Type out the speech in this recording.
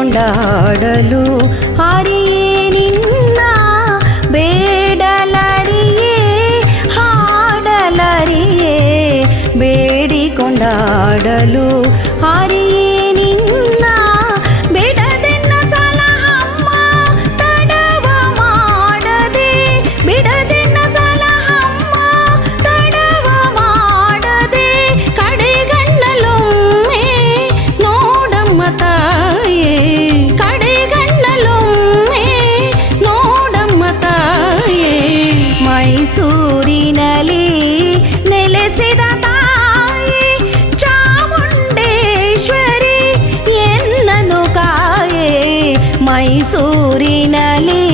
ಕೊಂಡಾಡಲು ಹರಿಯೇ ನಿನ್ನ ಬೇಡಲರಿಯೇ ಹಾಡಲರಿಯೇ ಬೇಡಿಕೊಂಡಾಡಲು ಹರಿಯೇ ನಿನ್ನ ಬಿಡದೆನ್ನ ಸಲಹಮ್ಮ ತಡವ ಮಾಡದೆ ಬಿಡದೆನ್ನ ಸಲಹಮ್ಮ ತಡವ ಮಾಡದೆ ಕಡೆಗಣ್ಣಲೊಮ್ಮೆ ನೋಡಮ್ಮ ತಾಯೇ ಕಡೆಗಣ್ಣಲೊಮ್ಮೆ ನೋಡಮ್ಮ ತಾಯೇ ಮೈಸೂರಿನಲ್ಲಿ ನೆಲೆಸಿದ ತಾಯಿ ಚಾಮುಂಡೇಶ್ವರಿ ಎನ್ನನು ಕಾಯೇ ಮೈಸೂರಿನಲ್ಲಿ